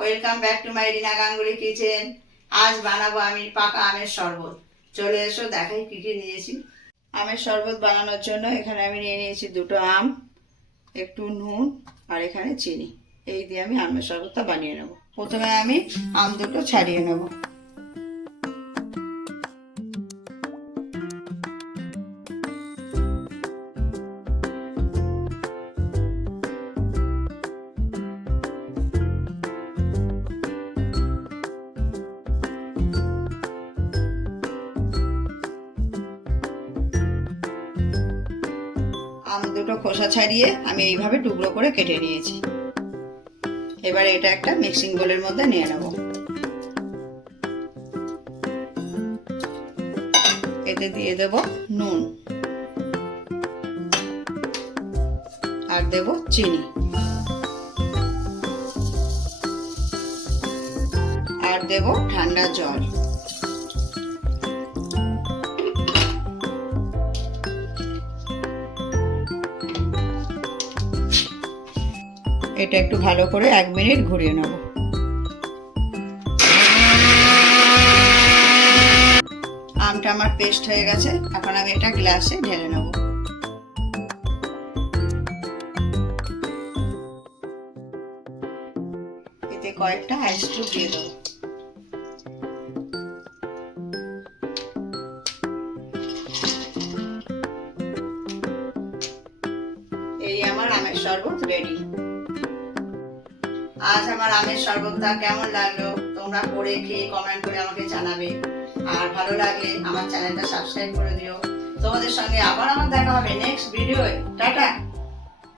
Welcome back to my Rina Ganguly kitchen. আজ বানাবো আমি পাকা আমের শরবত। চলে এসো, দেখাই কি কি নিয়েছি। আমের শরবত বানানোর জন্য এখানে আমি নিয়ে নিয়েছি দুটো আম, একটু নুন আর এখানে চিনি। এই দিয়ে আমি আমের শরবতটা বানিয়ে নেব। প্রথমে আমি আম দুটো ছাড়িয়ে নেব। আম দুটো খোসা ছাড়িয়ে আমি এইভাবে টুকরো করে কেটে নিয়েছি। এবার এটা একটা মিক্সিং বোলের মধ্যে নিয়ে নেব। এতে দিয়ে দেব নুন আর দেব চিনি আর দেব ঠান্ডা জল। এটা একটু ভালো করে 1 মিনিট ঘুরিয়ে নেব। আমটা আমার পেস্ট হয়ে গেছে, এখন আমি এটা গ্লাসে ঢেলে নেব। এতে কয়েকটা আইস কিউব দিয়ে দেবো। এই আমার আমের শরবত রেডি। আজ আমার আমের শরবতটা কেমন লাগলো তোমরা করে খেয়ে কমেন্ট করে আমাকে জানাবে। আর ভালো লাগলে আমার চ্যানেলটা সাবস্ক্রাইব করে দিও। তোমাদের সঙ্গে আবার আমার দেখা হবে নেক্সট ভিডিওয়ে। টাটা।